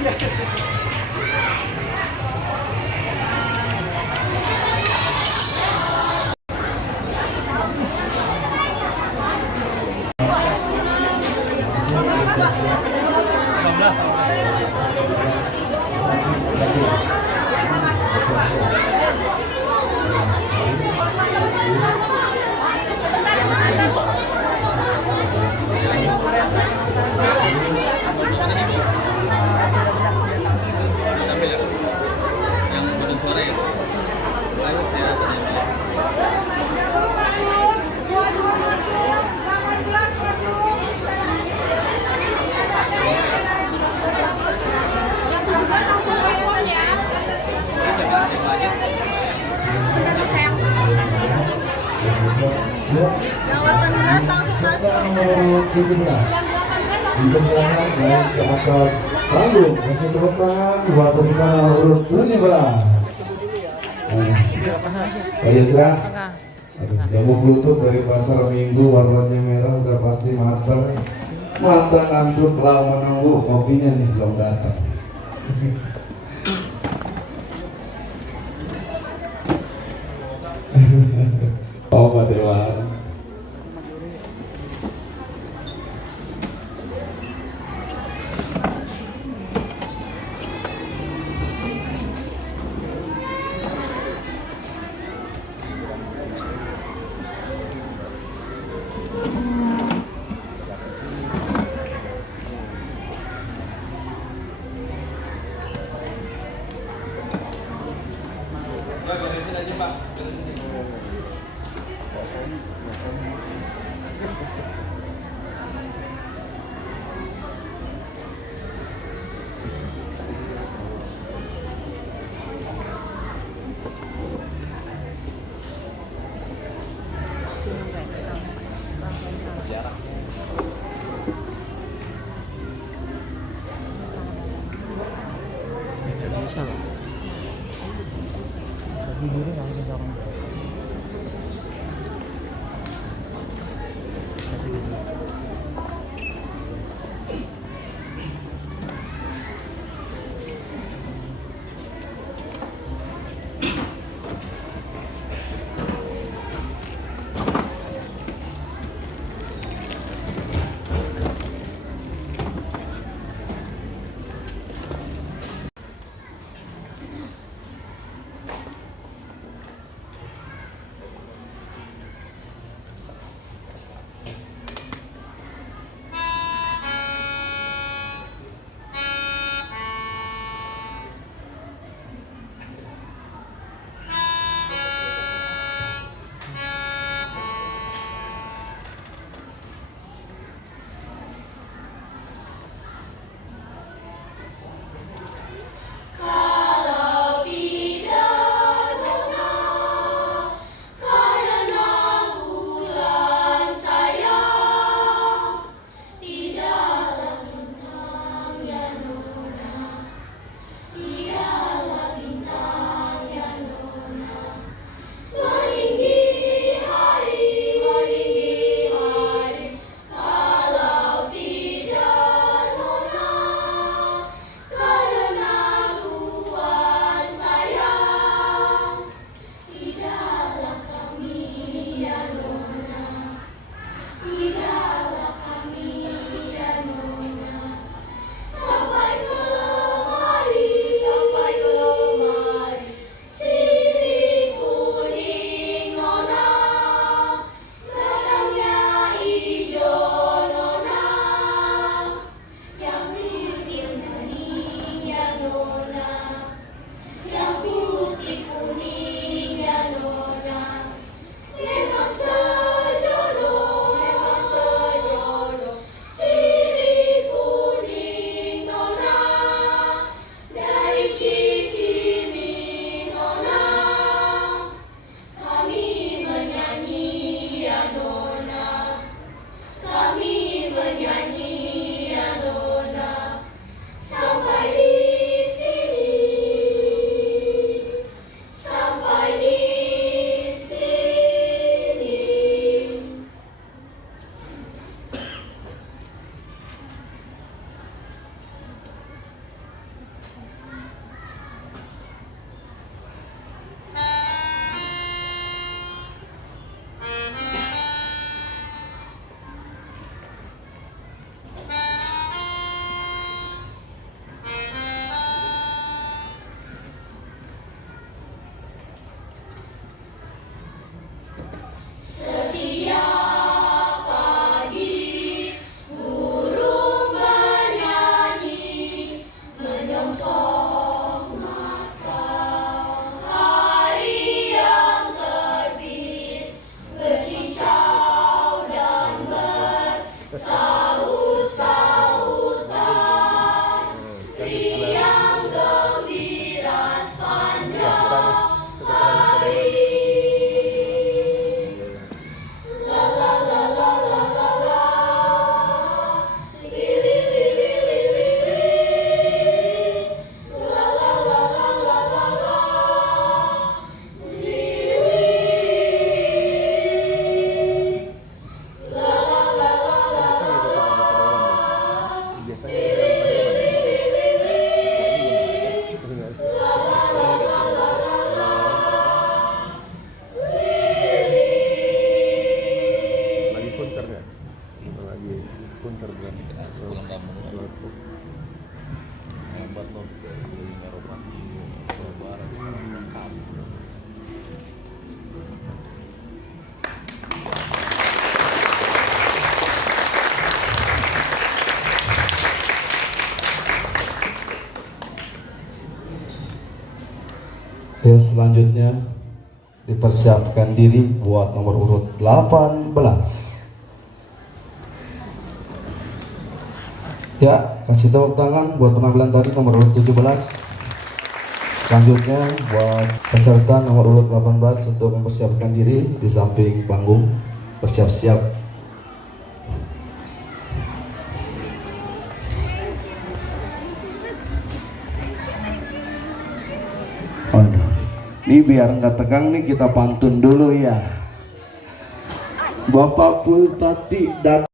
Yang 18 langsung masuk. Nomor 17 dipersilakan naik ke atas panggung. Masih tepuk tangan buat peserta nomor urut 17. Pak Yusra, jamu bluetooth dari pasar Minggu warnanya merah udah pasti matang. Matang ngantuk lau menunggu kopinya nih belum datang. Oh Pak Dewan. Bisa loh. Berdiri langsung dorong. Masih gitu. Oke, selanjutnya dipersiapkan diri buat nomor urut 18. Ya, kasih tepuk tangan buat penampilan tadi nomor urut 17. Selanjutnya buat peserta nomor urut 18 untuk mempersiapkan diri di samping panggung, bersiap-siap. Waduh, ini biar nggak tegang nih kita pantun dulu ya. Bapak Pultati dan